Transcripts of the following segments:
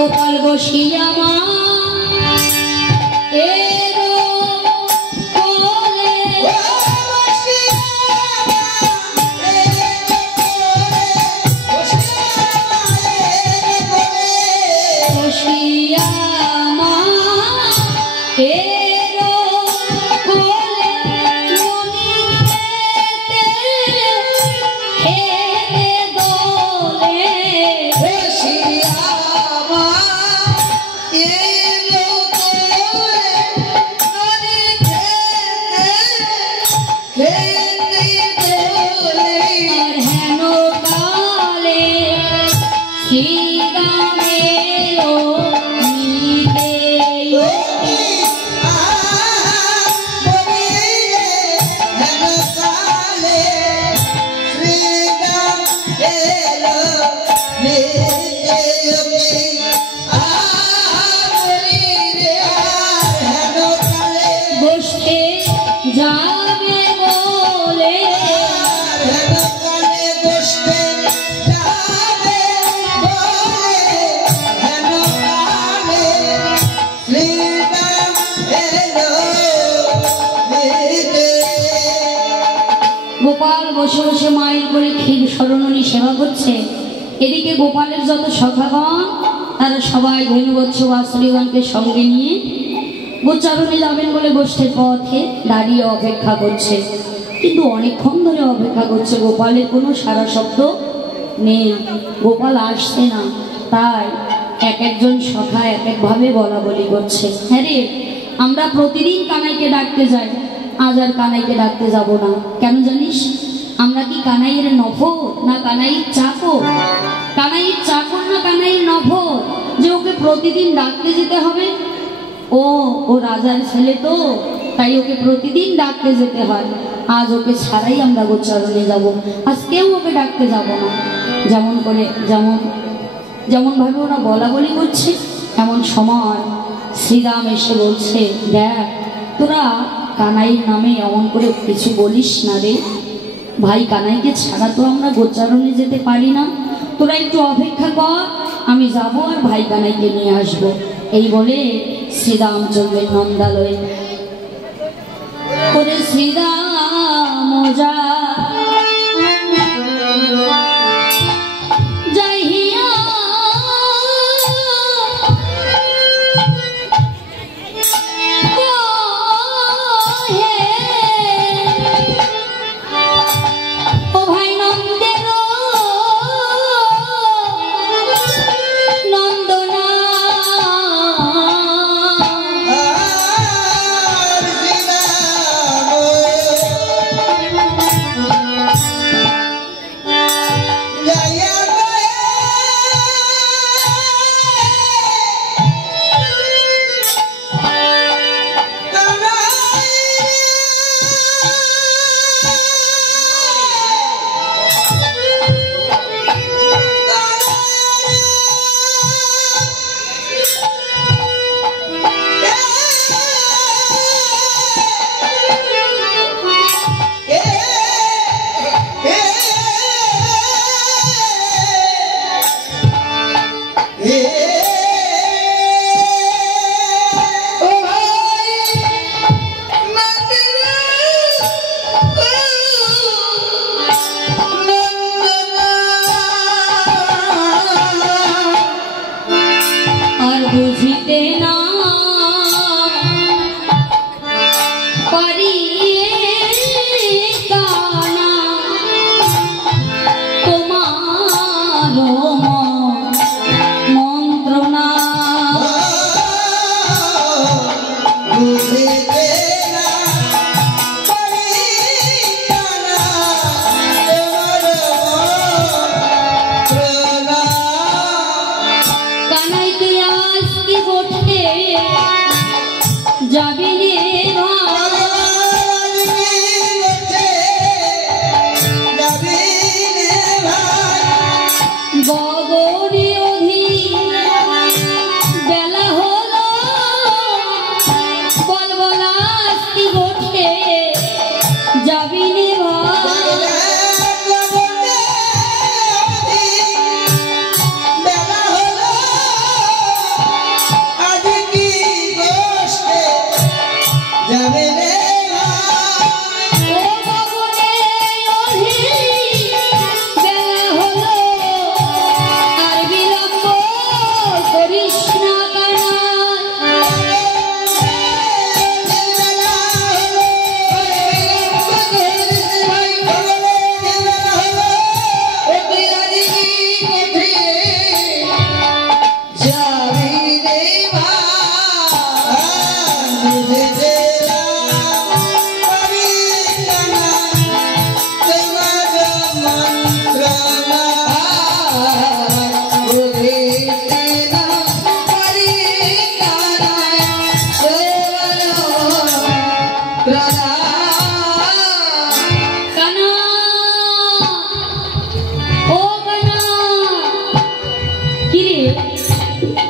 গোপাল বসিয়া মা বসে বসে মায়ের করে ক্ষীর স্মরণনী সেবা করছে। এদিকে গোপালের যত সখাগণ তারা সবাই ধনুবৎস বাৎসলীগণকে সঙ্গে নিয়ে গোচারণে যাবেন বলে গোষ্ঠের পথে দাঁড়িয়ে অপেক্ষা করছে। কিন্তু অনেকক্ষণ ধরে অপেক্ষা করছে, গোপালের কোনো সারা শব্দ নেই, গোপাল আসছে না। তাই এক একজন সখা এক একভাবে বলা বলি করছে, হ্যাঁ রে আমরা প্রতিদিন কানাইকে ডাকতে যাই, আজ আর কানাইকে ডাকতে যাব না। কেন জানিস? আমরা কি কানাইয়ের নফর না কানাইয়ের চাকর? কানাইয়ের চাকর না কানাইয়ের নফর যে ওকে প্রতিদিন ডাকতে যেতে হবে? ও রাজার ছেলে তো, তাই ওকে প্রতিদিন ডাকতে যেতে হয়। আজ ওকে ছাড়াই আমরা গোচারণে যাব, আজ কেউ ওকে ডাকতে যাব না। যেমনভাবে ওরা বলা বলি করছে, এমন সময় শ্রীরাম এসে বলছে, দেখ তোরা কানাইয়ের নামে এমন করে কিছু বলিস না রে ভাই, কানাইকে ছাড়া তো আমরা গোচারণে যেতে পারি না, তোরা একটু অপেক্ষা কর, আমি যাব আর ভাই কানাইকে নিয়ে আসবো। এই বলে শ্রীরাম চললেন নন্দালয়ে। করে শ্রীরাম যা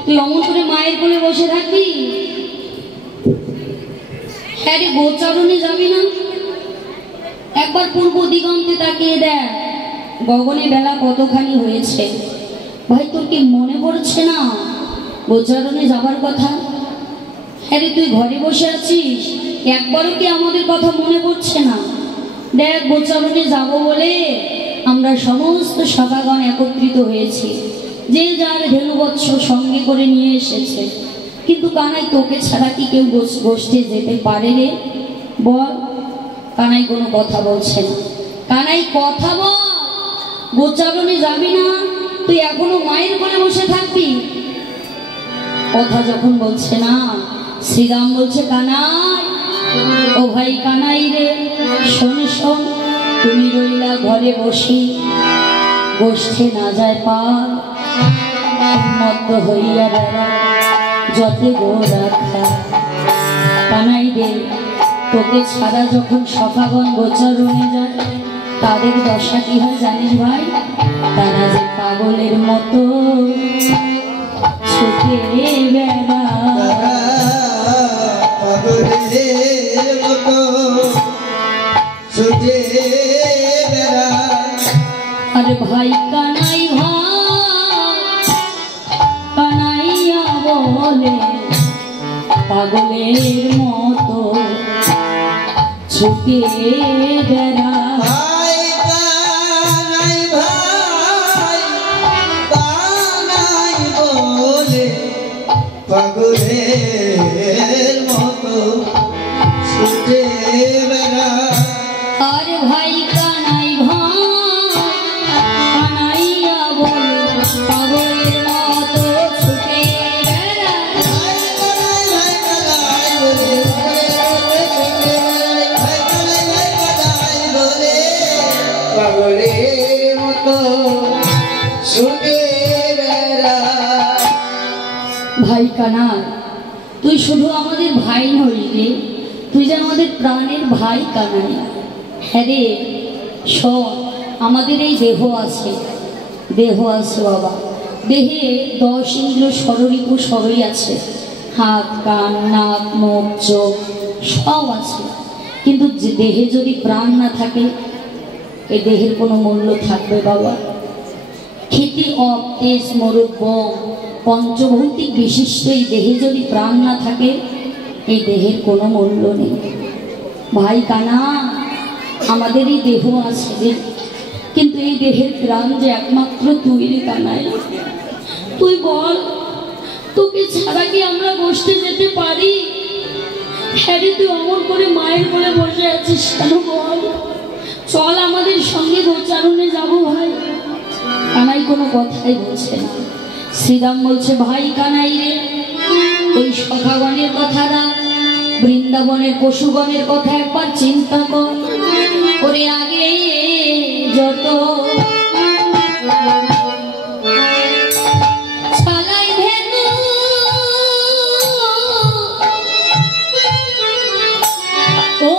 তুই অমন করে মায়ের কোলে বসে থাকবি? হ্যাঁ রে, গোচারণে যাবি না? একবার পূর্ব দিগন্তে তাকিয়ে দেখ, গগনে বেলা কতখানি হয়েছে। ভাই তোর কি মনে পড়ছে না গোচারণে যাবার কথা? হ্যাঁ রে, তুই ঘরে বসে আছিস, একবারও কি আমাদের কথা মনে পড়ছে না? দেখ, গোচারণে যাব বলে আমরা সমস্ত সখাগণ একত্রিত হয়েছি, যে যার ধেনুবৎস সঙ্গে করে নিয়ে এসেছে। কিন্তু কানাই, তোকে ছাড়া কি কেউ গোষ্ঠে যেতে পারে রে? বল। কানাই কোনো কথা বলছে না। কানাই, কথা বল। গোচারণে যাবি না? তুই এখনো মায়ের কোলে বসে থাকবি? কথা যখন বলছে না, শ্রীরাম বলছে, কানাই, ও ভাই কানাই রে, শোন শোন, তুমি রইলা ঘরে বসি, গোষ্ঠে না যায় পার, উন্মত্ত হইয়া বেড়া যতে গো রাখা। কানাই রে, তোকে ছাড়া যখন সখাগণ গোচারণে যায়, তাদের দশা কি হয় জানিস ভাই? তারা যে পাগলের মতো ছুটে বেড়া, পাগলের মতো ছুটে বেড়া। আরে ভাই কানাই, ভাই কানাইয়া বলে পাগলের মতো ছুটে বেড়া। ভাই কানাই, ভাই কানাই বলে পাগলের মতো ছুটে বেড়া। আরে ভাই কানাই, ভাই কানাইয়া বলে পাগলের মতো ছুটে বেড়া। ভাই কানাই বলে পাগলের মতো ছুটে বেড়া। ভাই কানাই, তুই শুধু আমাদের ভাই নই রে, তুই যেন আমাদের প্রাণের ভাই কানাই। হ্যাঁ রে, শোন, আমাদের এই দেহ আছে, দেহ আছে বাবা, দেহে 10 ইন্দ্র ষড়রিপু সবই আছে, হাত কান নাক মুখ চোখ সব আছে। কিন্তু যে দেহে যদি প্রাণ না থাকে, এই দেহের কোনো মূল্য থাকবে বাবা? ক্ষিতি অপ তেজ মরুদ বম পঞ্চভৌতিক বিশিষ্ট এই দেহে যদি প্রাণ না থাকে, এই দেহের কোনো মূল্য নেই। ভাই কানা, আমাদের এই দেহ আছে রে, কিন্তু এই দেহের প্রাণ যে একমাত্র তুই রে কানাই। তুই বল, তোকে ছাড়া কি আমরা বসতে যেতে পারি? হ্যাঁ রে, তুই অমন করে মায়ের কোলে বসে আছিস কেন বল? চল আমাদের সঙ্গে গোচারণে যাবো ভাই। কানাই কোনো কথাই বলছে না। শ্রীরাম বলছে, ভাই কানাই রে, ওই সখাগণের কথা রাখ, বৃন্দাবনের পশুগণের কথা একবার চিন্তা কর। ওরে আগে যত ছালাই ধেনু, ও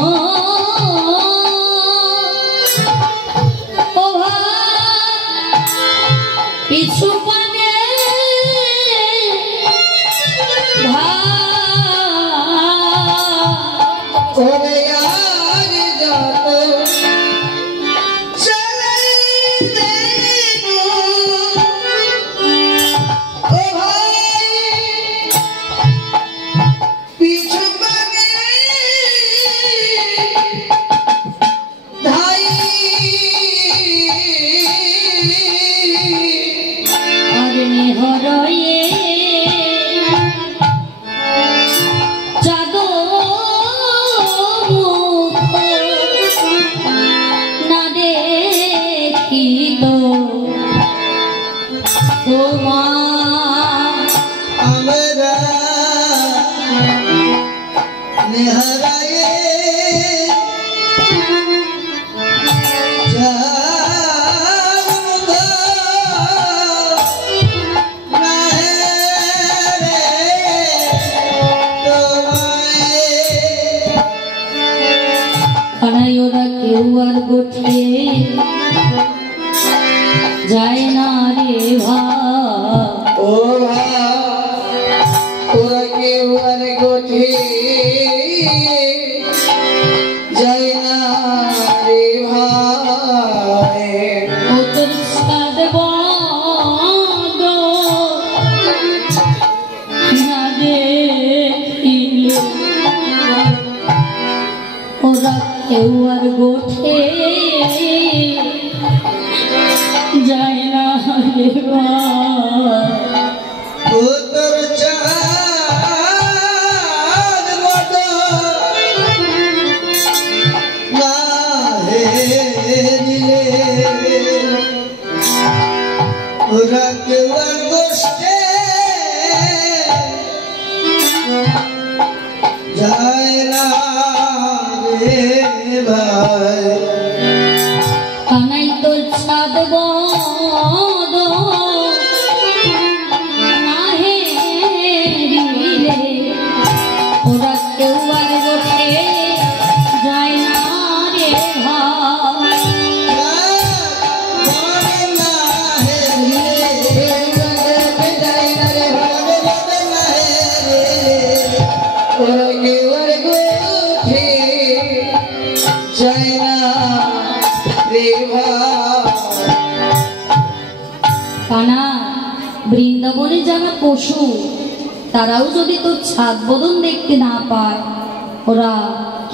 ও ও পিছু পানে ওরে আর যত চালাই দেনু, ও ভাই পিছু পানে ধাই। আর নেহরয়ে চাঁদো মুখ না দেখিত তোমার। আমরা নেহারায়ে জানবো নাহে তোমায়। কানাই, ওরা কেউ আর গোঠে যায় না রে ভাই। রে ভাই ও তোর চাঁদ বদন না হেরিলে ওরা কেউ আর গোষ্ঠে যায় না রে ভাই কানাই তোর চাঁদ বদন না হেরিলে ওরা কেউ আর গোঠে যায় না রে ভাই কানা বৃন্দাবনে যারা পশু তারাও যদি তোর ছাদ বদন দেখতে না পায় ওরা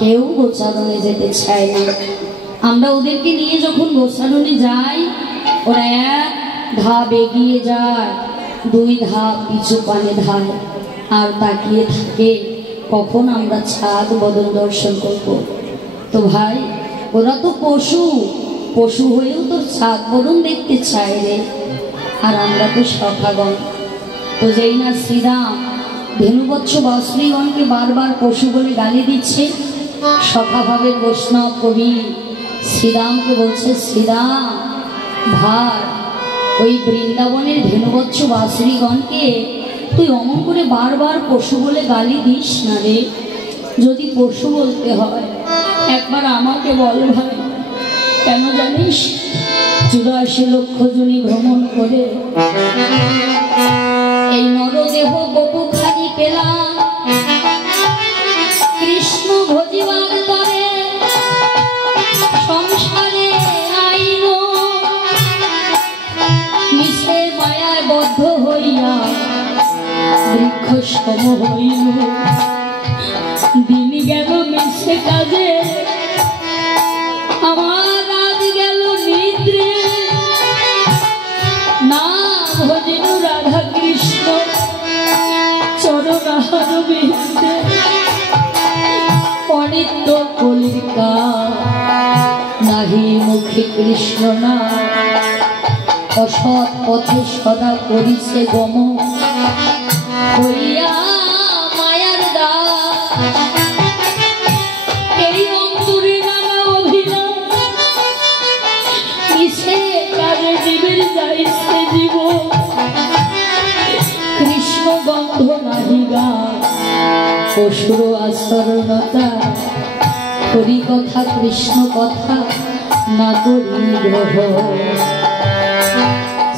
কেউ গোচারণে যেতে চায় না। আমরা ওদেরকে নিয়ে যখন গোচারণে যাই ওরা এক ধাপ এগিয়ে যায়, দুই ধাপ পিছু পানে ধায় আর তাকিয়ে থাকে কখন আমরা ছাদ বদন দর্শন করব। তো ভাই ওরা তো পশু, পশু হয়েও তোর ছাদ বদন দেখতে চায় রে। আর আমরা তো সখাগণ। তো যেই না শ্রীরাম ধেনুবৎস বাসুরীগণকে বারবার পশু বলে গালি দিচ্ছে, সখাভাবের বৈষ্ণব কবি শ্রীরামকে বলছে, শ্রীরাম ভাই ওই বৃন্দাবনের ধেনুবৎস বাসুরীগণকে তুই অমন করে বারবার পশু বলে গালি দিস না রে। যদি পশু বলতে হয় একবার আমাকে বল ভাই। কেন জানিস? 84 লক্ষ জনি ভ্রমণ করে এই নরদেহ বপুখানি পেলাম, কৃষ্ণ ভজিবার তরে সংসারে আইন মিশে মায়ায় বদ্ধ হইয়া বৃক্ষ সম হইল। দিন গেল মিশে কাজে আমার রাত গেল নিদ্রে, না ভজিল রাধা কৃষ্ণ চরণার বিন্দে। অনিত্য কলিকা নাহি মুখে কৃষ্ণ না, অসৎ পথে সদা করিছে গম হইয়া মায়ার দাস। এই অন্তরে নানা অভিনয় মিশে কাজে জীবের যাইছে জীব, কৃষ্ণ গন্ধ নাহি গা অসুর আচরণতা। হরি কথা কৃষ্ণ কথা না করি গ্রহ।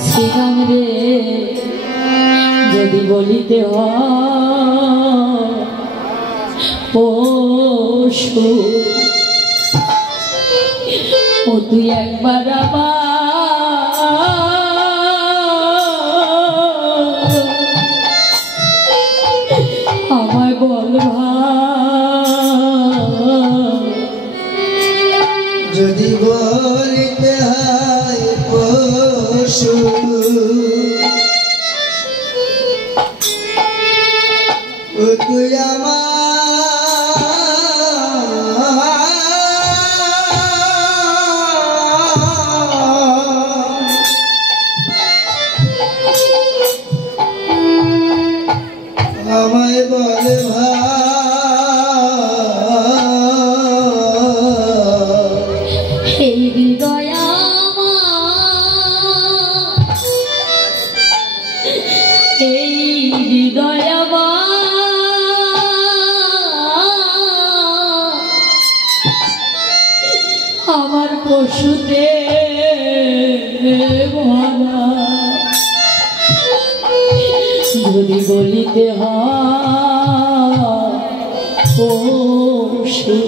শ্রীরাম রে যদি বলিতে হয় পশু, ও তুই একবার আমায় বল ভাই। যদি বলিতে হয় পশু ও তুই আমায় বলে ভাই। এই হৃদয় এই হৃদয় আমার পশুতে ভরা। যদি বলিতে হয় পশু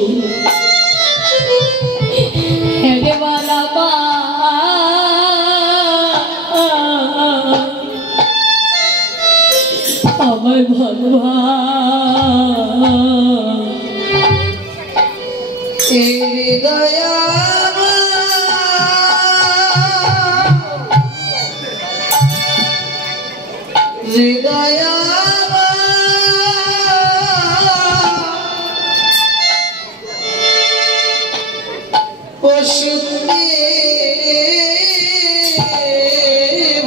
একবার আমায় ভালোবাসা। এই হৃদয় হৃদয়া পশুতে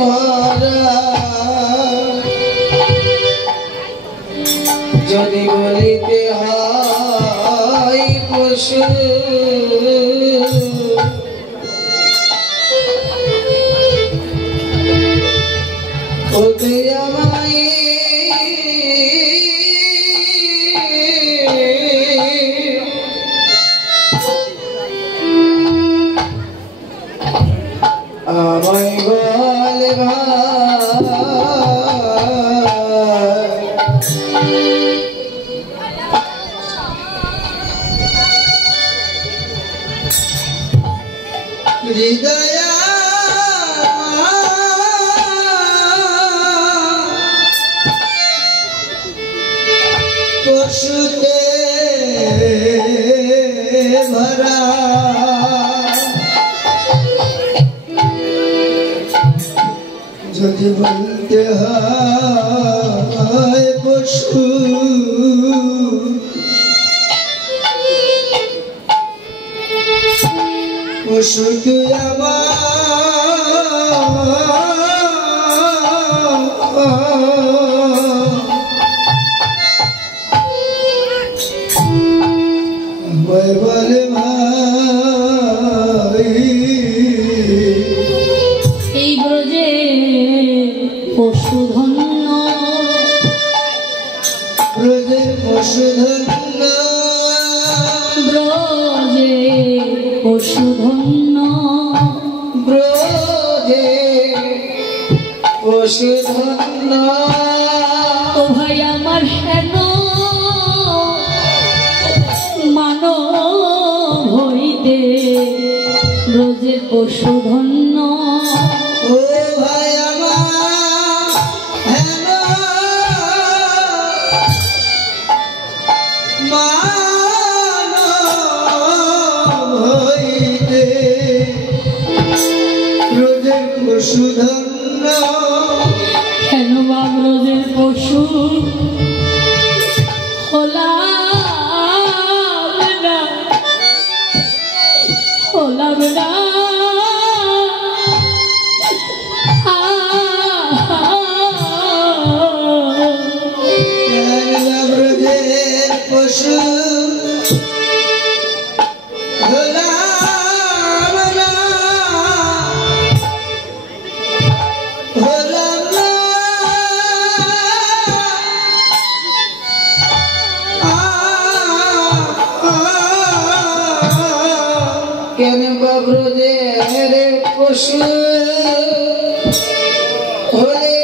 ভরা যদি বলিতে হয় পশু ওতে আমায় আমায় বলে হৃদয়া পশুতে ভরা যদি বলতে হয় পশু পশুকে আমার বলে ভাই এই ব্রজে পশুধন্য ব্রজে পশুধন্য ব্রজে পশুধন্য ব্রজে পশুধন্য ও ভাই আমার হেন মানব হইতে ব্রজের পশুধন্য ও ভাই আমার হেন মানব হইতে ব্রজের পশুধন্য কেন বা ব্রজের পশু হলাম না হলাম না ব্রজের পশু হলাম না হলাম না কেন ব্রজের পশু হলে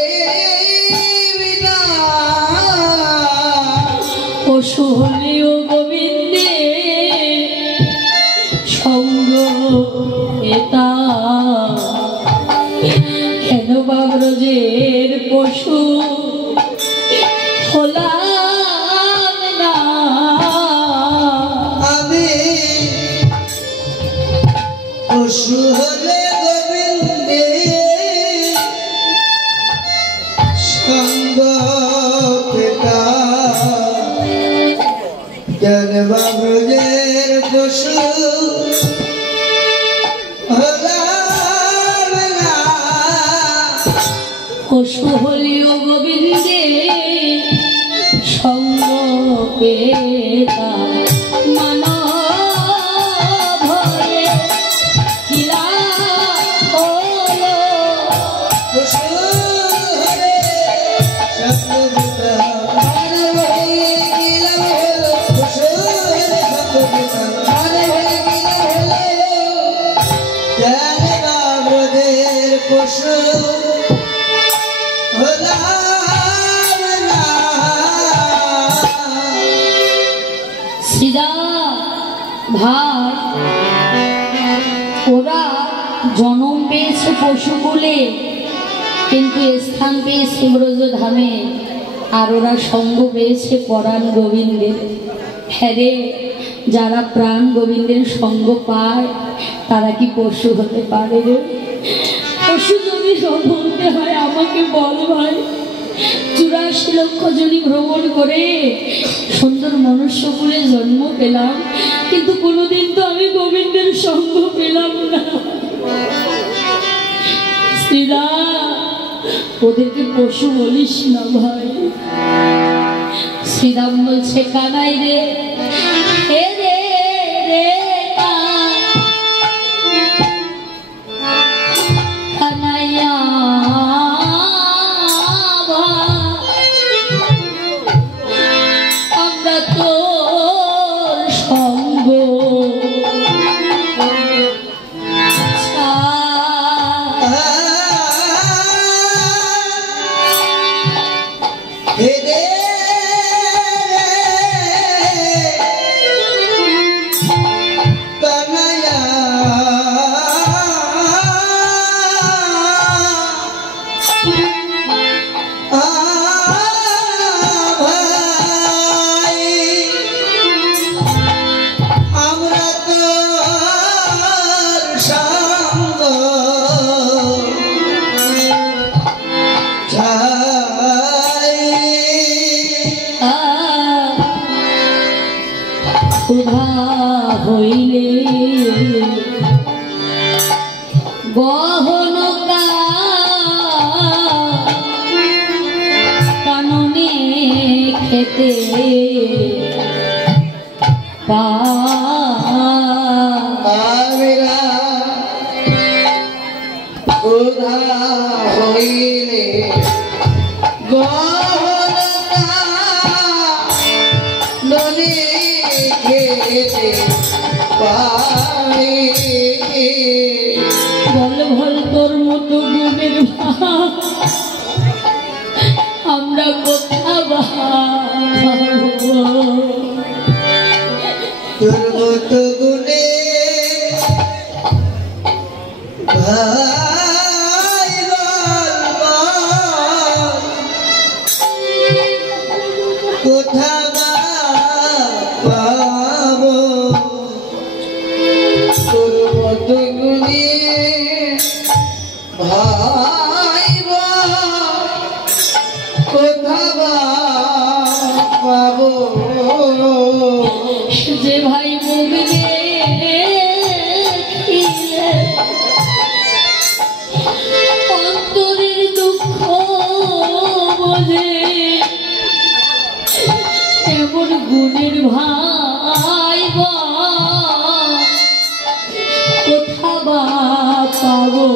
পশু হলেও গোবিন্দে সঙ্গ এটা কেন বা ব্রজের পশু হলাম না আমি পশু হলে গোবিন্দে সঙ্গ পেটা কেন ব্রজের পশু হলাম না পশু হলেও গোবিন্দে সঙ্গ পেতা মানব হয়ে কিলা হলো পশু হলে সঙ্গ পেটা মানব হয়ে গেলাম হলো পশু হলে সঙ্গ পেটা মানব হয়ে গেলাম হলো কেন ব্রজের পশু শ্রীদা ভাই ওরা জন্ম পেয়েছে পশুকুলে কিন্তু স্থান পেয়েছে ব্রজধামে আর ওরা সঙ্গ পেয়েছে পরাণ গোবিন্দের। হ্যাঁ রে, যারা প্রাণ গোবিন্দের সঙ্গ পায় তারা কি পশু হতে পারে রে? পশু যদি বলতে হয় আমাকে বল ভাই, 84 লক্ষ জনি ভ্রমণ করে সুন্দর মনুষ্য কুলে জন্ম পেলাম, কিন্তু কোনোদিন তো আমি গোবিন্দের সঙ্গ পেলাম না। শ্রীরা, ওদেরকে পশু বলিস না ভাই। শ্রীরাম বলছে, কানাই রে, হে রে রে কানাইয়া, আমরা তোর সঙ্গ ক্ষুধা হইলে গহন কাননে খেতে পাবিরা, ক্ষুধা হইলে গহন কাননে খেতে পাবি। বল ভল তোর মতো গুণের ভাব আমরা কোথা তোর মতো গুণে ভাই কোথা পাবো, তোর মতো গুণে ভাই কোথা পাবো। যে ভাই মুগলে অন্তরের দুঃখ বোঝে, এমন গুণের ভাই কোথা বা পাবো।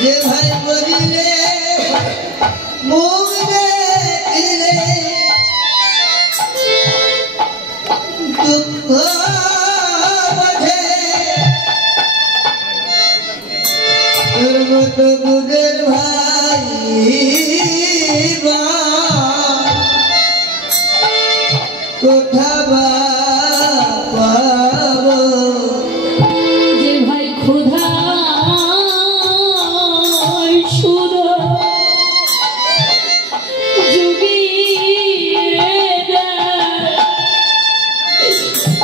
যে ভাই মরিলে মুখ দেখিলে দুঃখ বোঝে, তোর মতো গুণের ভাই কোথা পাবো। যে ভাই ক্ষুধা সুরা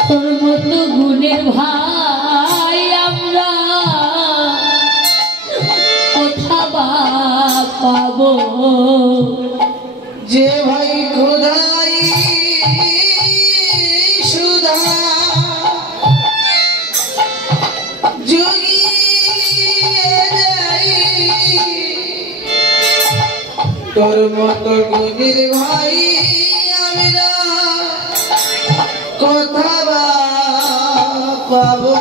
তোর মতো গুণের ভাই আমরা কোথা বা পাবো। যে ভাই খোদাই সুধা জুগিয়ে দেয়, তোর মতো গুণের ভাই আমরা কোথা পাবো।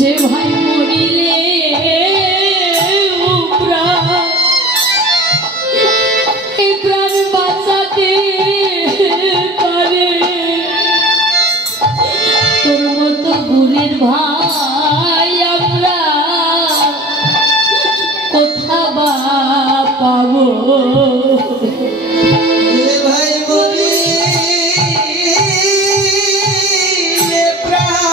যে ভাই মরিলে প্রাণ বাঁচাতে পারে, তোর মতো গুণের ভাই আমরা কোথা বা পাবো। ভাই মরিলে প্রাণ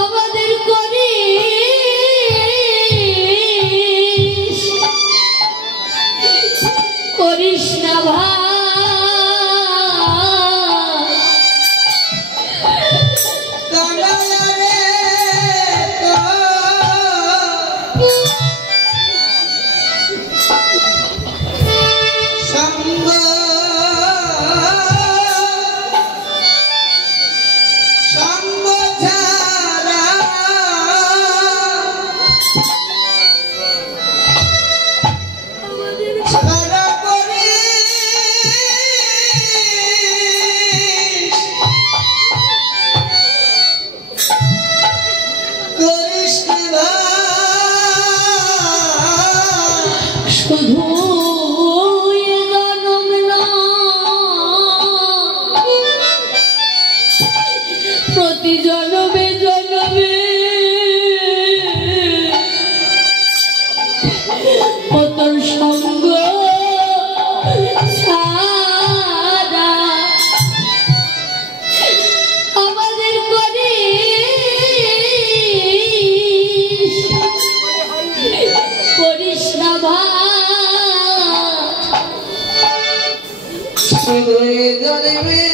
আমাদের করিস না ভাই শুধু জনম না প্রতি জনমে জনমে তোর সঙ্গ ছাড়া আমাদের করিস না ভাই শুধু জন্মে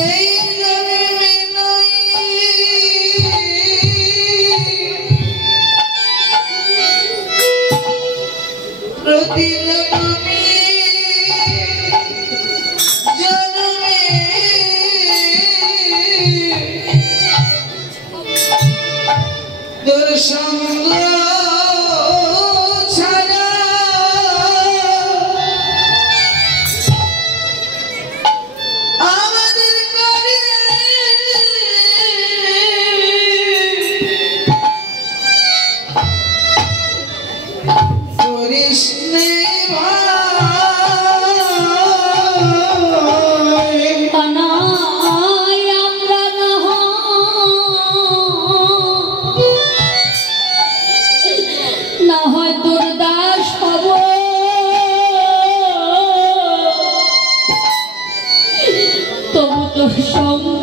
এই জন্মে নয় প্রতি জন্মে জন্মে তোর সঙ্গ ছাড়া আমাদের করিস নে ভাই কানাই আমরা না হয় তোর দাস হব তবু তোর সঙ্গ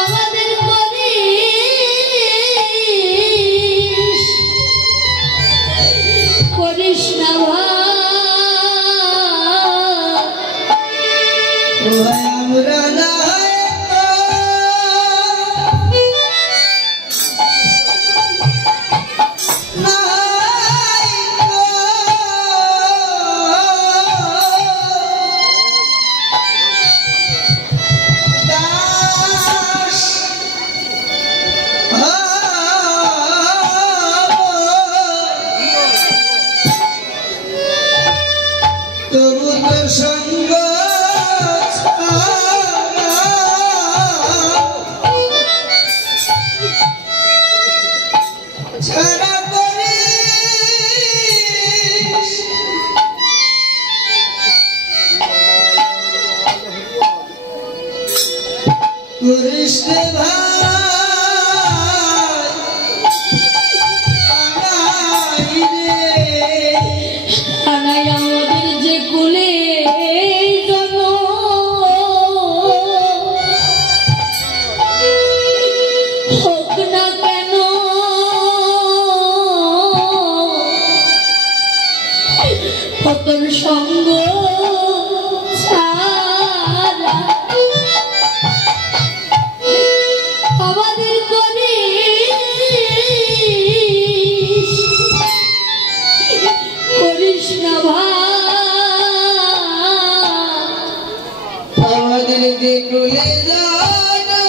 আমাদের করিস না ভাই আমরা না তবু তোর সঙ্গ ছাড়া করিস রে ভাই কানাই আমাদের যে কুলে হোক না কেন তোর সঙ্গ ছাড়া আমাদের করিস না ভাই আমাদের যে কুলে জানো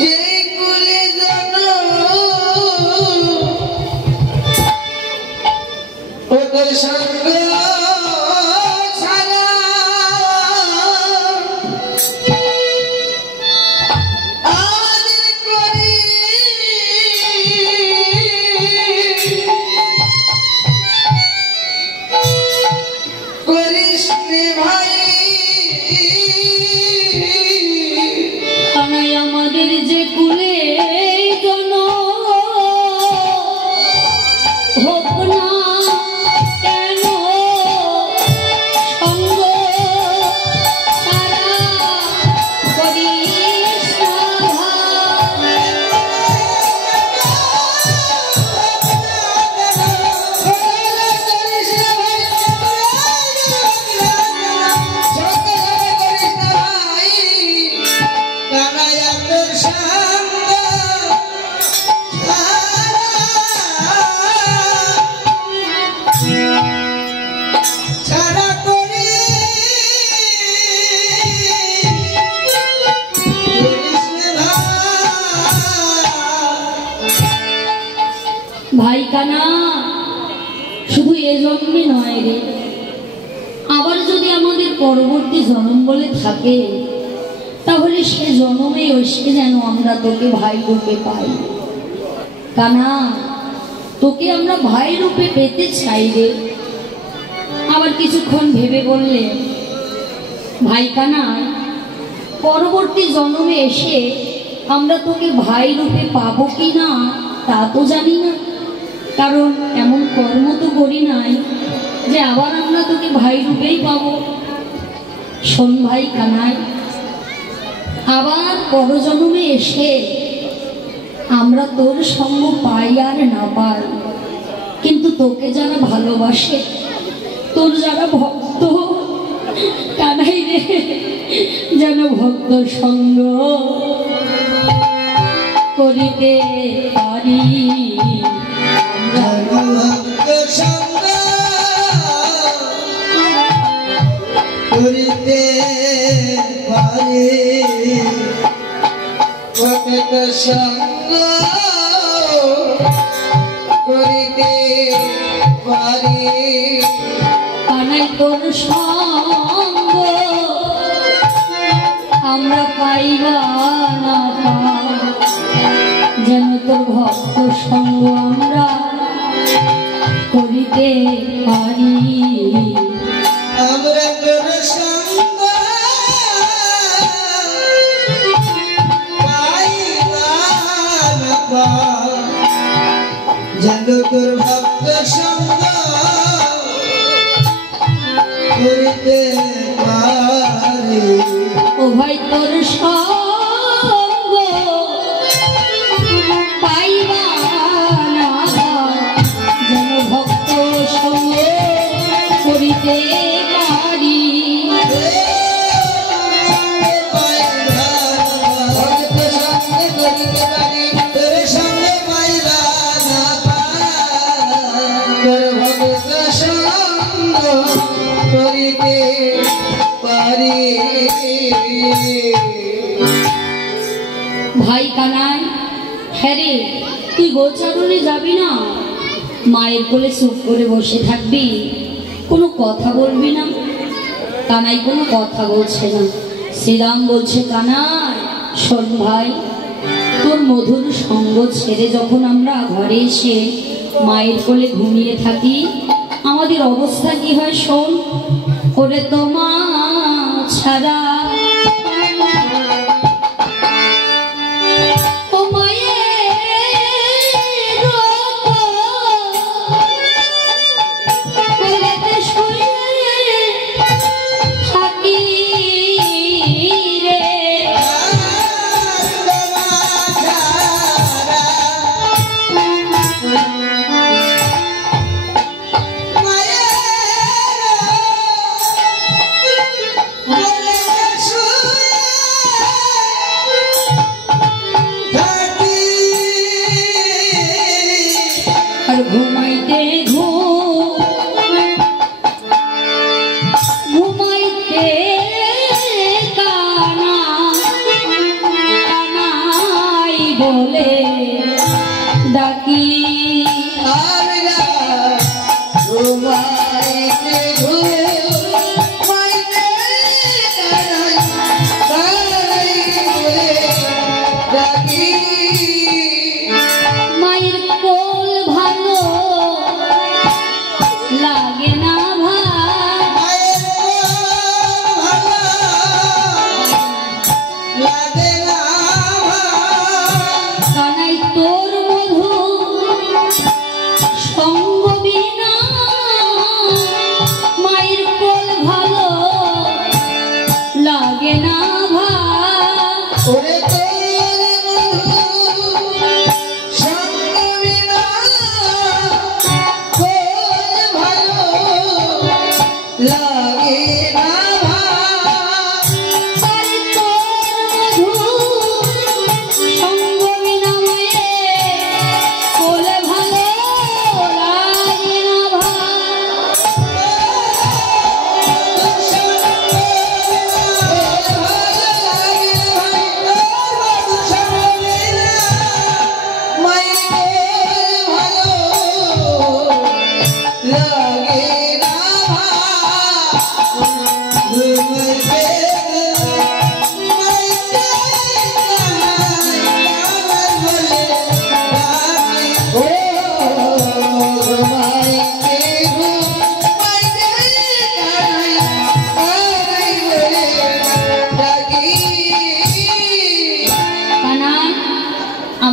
যে কুলে জানো ওদের সঙ্গ ছাড়া আমাদের করিস ভাই কানা, শুধু এ জন্মে নয় রে, আবার যদি আমাদের পরবর্তী জন্ম বলে থাকে, তাহলে সে জন্মে এসে যেন আমরা তোকে ভাই রূপে পাই। কানা, তোকে আমরা ভাই রূপে পেতে চাই রে। আবার কিছুক্ষণ ভেবে বললে, ভাই কানা, পরবর্তী জন্মে এসে আমরা তোকে ভাই রূপে পাবো কি না তা তো জানি না, কারণ এমন কর্ম তো করি নাই যে আবার আমরা তোকে ভাই রূপেই পাবো। শোন ভাই কানাই, আবার পরজন্মে এসে আমরা তোর সঙ্গ পাই আর না পাই, কিন্তু তোকে যারা ভালোবাসে, তোর যারা ভক্ত, কানাই রে, যেন ভক্ত সঙ্গ করিতে পারি। ভক্ত সঙ্গ করিতে পারি, ভক্ত সঙ্গ করিতে পারি। কানাই তোর সঙ্গ আমরা পাইবা না পাই, যেন তোর ভক্ত সঙ্গ আমরা করিতে পারি। আমরা তোর সঙ্গ পাইবা না পাই, যেন তোর ভক্ত সঙ্গ করিতে পারি। ও ভাই তোর সঙ্গ পাইবা না পাই, যেন ভক্ত সঙ্গ করিতে পারি। ভক্ত সঙ্গ করিতে পারি, তোর সঙ্গ পাইবা না পাই, তোর ভক্ত সঙ্গ করিতে পারি। ভাই কানাই, হ্যাঁ রে, তুই গোচারণে যাবি না? মায়ের কোলে চুপ করে বসে থাকবি, কোনো কথা বলবি না? কানাই কোনো কথা বলছে না। শ্রীরাম বলছে, কানাই শোন ভাই, তোর মধুর সঙ্গ ছেড়ে যখন আমরা ঘরে এসে মায়ের কোলে ঘুমিয়ে থাকি, আমাদের অবস্থা কি হয় শোন। ওরে তোমা ছাড়া ঘুমাইতে ঘুমাইতে কানা কানাই বলে ডাকি। আমরা ঘুমাইতে ঘুমাইতে কানাই কানাই বলে ডাকি। মায়ের কোল ভালো লাগে না ভাই, কানাই তোর মধু সঙ্গ বিনা মায়ের কোল ভালো লাগে না ভাই।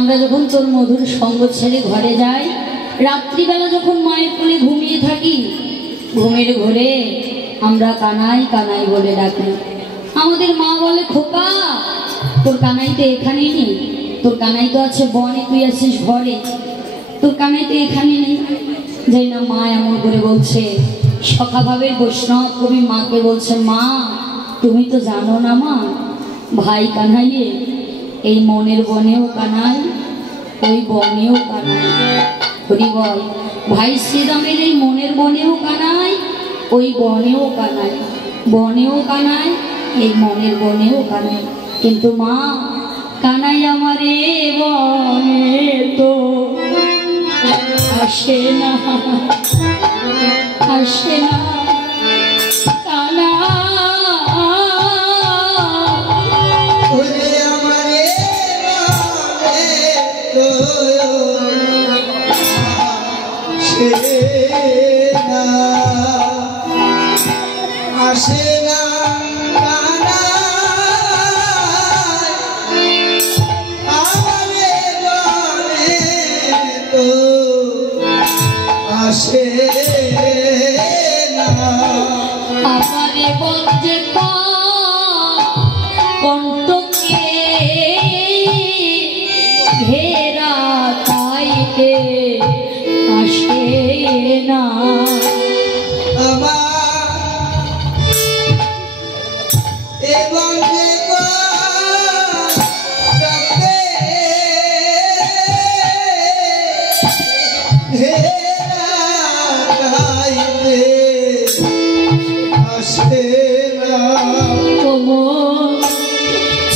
আমরা যখন তোর মধুর সঙ্গ ছেড়ে ঘরে যাই, রাত্রিবেলা যখন মায়ের কোলে ঘুমিয়ে থাকি, ঘুমের ঘোরে আমরা কানাই কানাই বলে ডাকি। আমাদের মা বলে, খোকা তোর কানাই তো এখানে নেই, তোর কানাই তো আছে বনে, তুই আছিস ঘরে, তোর কানাই তো এখানে নেই। যাই না মা এমন করে বলছে। সখাভাবের বৈষ্ণব কবি মাকে বলছে, মা তুমি তো জানো না মা, ভাই কানাইয়ে এই মনের বনেও কানাই, ওই বনেও কানাই। হরি বল। ভাই শ্রীরামের এই মনের বনেও কানাই, ওই বনেও কানাই, বনেও কানাই, এই মনের বনেও কানাই। কিন্তু মা কানাই আমারে বনে তো আসে না, আসে না কানা। ওরে আমারে তো আসে না কানা, আমারে বনে তো আসে না। আমারে বজ্জে কণ্ঠকে ঘেরা তাইতে আসে না। এবং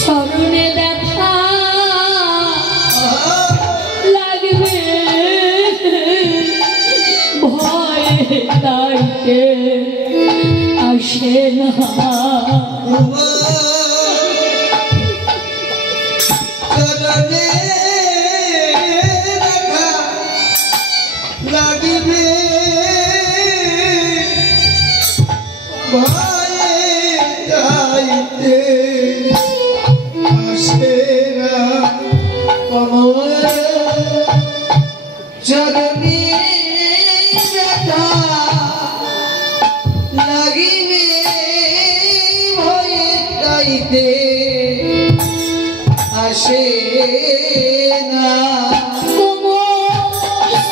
চরণে দেখা লাগবে ভয় তাইতে আসে না। চরণে দেখা লাগবে ভয়ে যাইতে আসে না। চরণে দেখা লাগিবে ভয়ে যাইতে আসে না।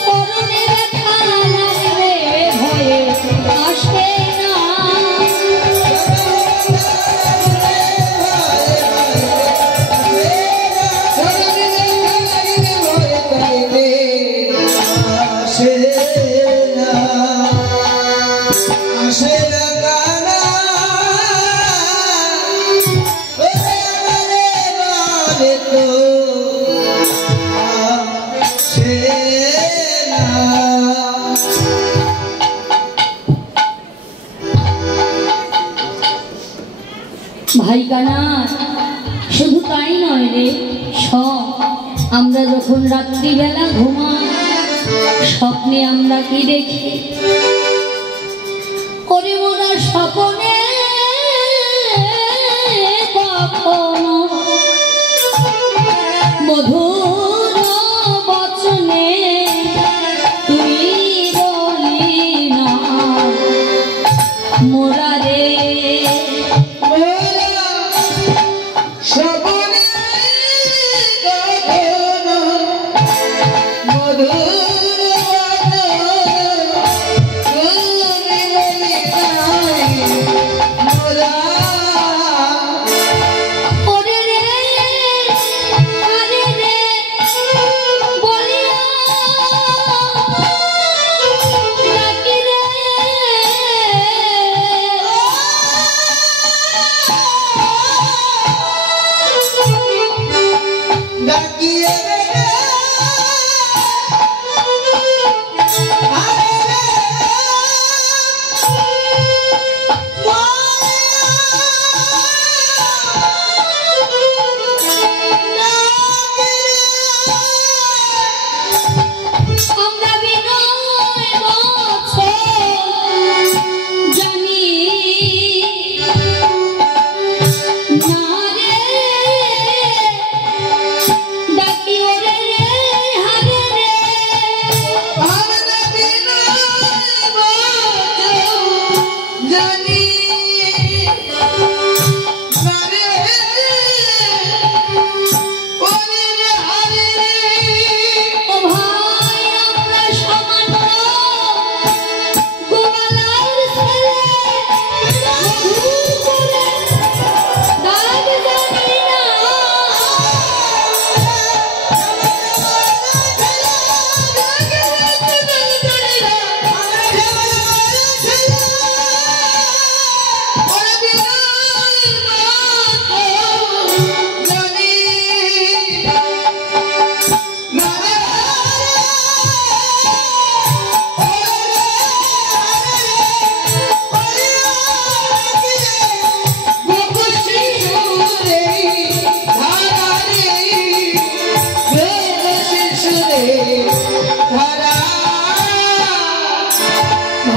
চরণে দেখা লাগবে ভয়ে আসে না। ভাই কানা, শুধু তাই নয় রে, সব আমরা যখন রাত্রিবেলা ঘুমাই, স্বপ্নে আমরা কি দেখি? ওরে মোরা স্বপ্নে কখনো মধুর বচনে তুই বলি না মোরা রে।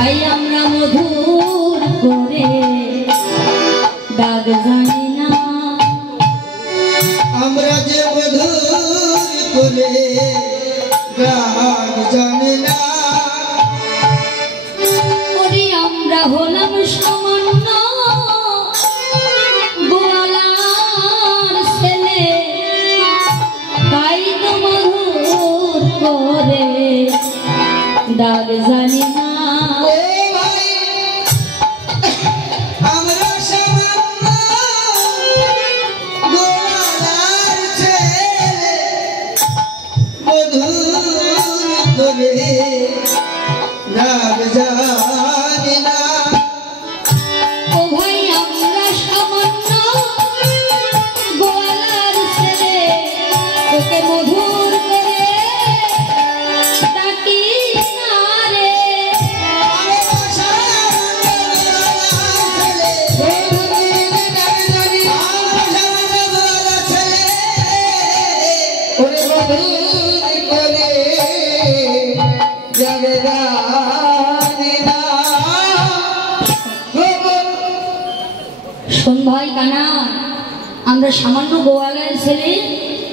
তাই আমরা মধুর করে ডাক জানি না, আমরা যে মধুর করে ডাক জানি না। ওরে আমরা হলাম সামান্য গোয়ালার ছেলে, তাই তো মধুর করে ডাক জানি না। ও ভাই আমরা সামান্য গোয়ালার ছেলে, মধুর করে ডাক জানি না। ও ভাই আমরা সামান্য গোয়ালার ছেলে, তোকে মধুর করে ডাকি না রে। আমরা সামান্য গোয়ালার ছেলে, আমরা সামান্য গোয়ালার ছেলে, ওরে মধুর করে ডাক জানি না। শোন ভাই কানা, আমরা সামান্য গোয়ালার ছেলে,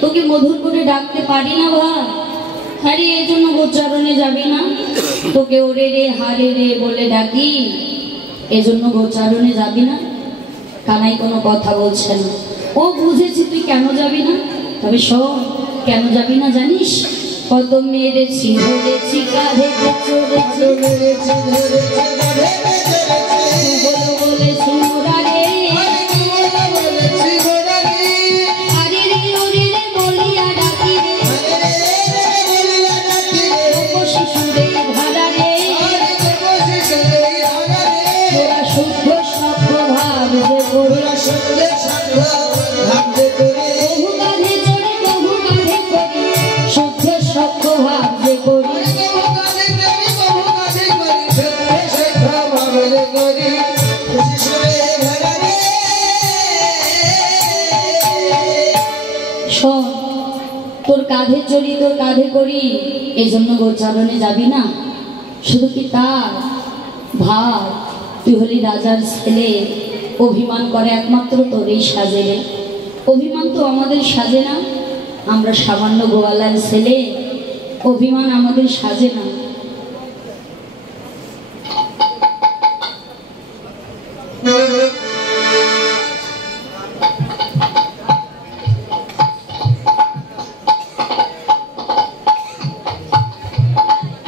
তোকে মধুর করে ডাকতে পারি না ভাই। আরে এই জন্য গোচারণে যাবি না, তোকে ওরে রে হারে রে বলে ডাকি, এজন্য গোচারণে যাবি না। কানাই কোনো কথা বলছে না। ও বুঝেছি তুই কেন যাবি না, তবে শোন কেন যাবি না জানিস? কত মেরেছি ধরেছি কাঁধেতে চড়েছি, বলো বলেছি মোরারে, আরে রে ওরে রে বলিয়া ডাকি রে, শিশুরে ধারা রে, তোরা শুদ্ধ সভ্য ভাব যে করে, বহু কাঁধে চড়ে বহু কাঁধে করি, শুদ্ধ সভ্য ভাব যে করি। শোন, তোর কাঁধে চড়ি তোর কাঁধে করি, এই জন্য গোচারণে যাবি না। শুধু কি তার ভাব, তুই হলি রাজার ছেলে, অভিমান করে একমাত্র তোরই সাজে রে। অভিমান তো আমাদের সাজে না, আমরা সামান্য গোয়ালার ছেলে, অভিমান আমাদের সাজে না।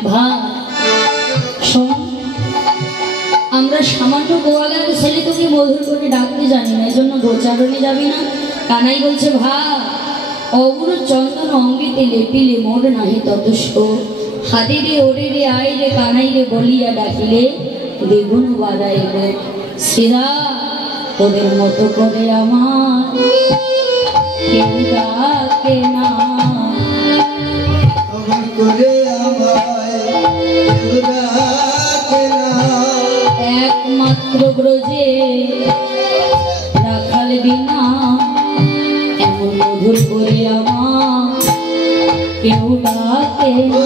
ভাই শোন, আমরা সামান্য গোয়ালার ছেলে, তোকে মধুর করে ডাকতে জানি না, এজন্য গোচারণে যাবি না। কানাই বলছে ভাই, অগুর চন্দন অঙ্গিতে লেপিলে মোর নাহি তত শোক, হাতে রে ওরে রে আয় রে কানাই রে বলিয়া ডাকিলে দ্বিগুণ বাড়াইলে। শ্রীরা তোদের মতো করে আমার কেউ ডাকে না, একমাত্র ব্রজে রাখাল বিনা এমন মধুর করে আমার কেউ ডাকে না।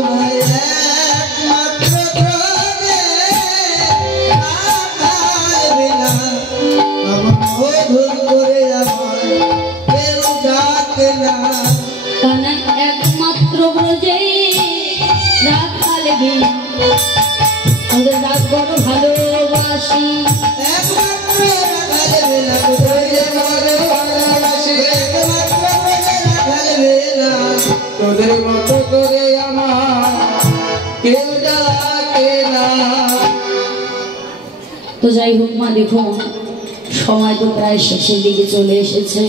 কানাই একমাত্র ব্রজে রাখাল বিনা, তোদের ডাক বড় ভালোবাসি, তোদের মতো করে আমার কেউ ডাকে না। তো যাই হোক মা, দেখুন সময় তো প্রায় শেষের দিকে চলে এসেছে।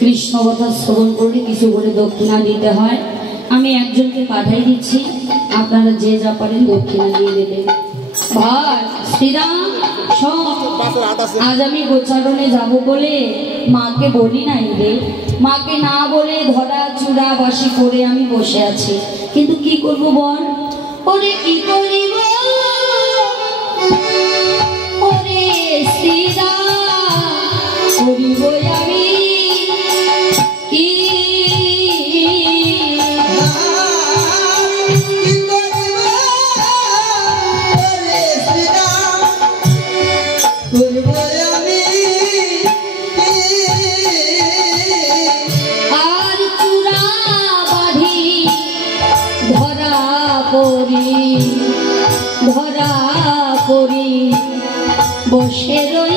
কৃষ্ণ কথা শ্রবণ করে কিছু করে দক্ষিণা দিতে হয়। আমি একজনকে পাঠাই দিচ্ছি, আপনারা যে যা পারেন দক্ষিণা দিয়ে দেবেন। ভাই শ্রীরাম শোন, আজ আমি গোচারণে যাব বলে মাকে বলি নাই রে। মাকে না বলে ধরা চূড়া বাসি করে আমি বসে আছি, কিন্তু কি করব বল? ওরে কি করিব ওরে শ্রীরাম, করিব আমি কি? কি করিব ওরে শ্রীরাম, পড়ি ধরা পড়ি বসে রই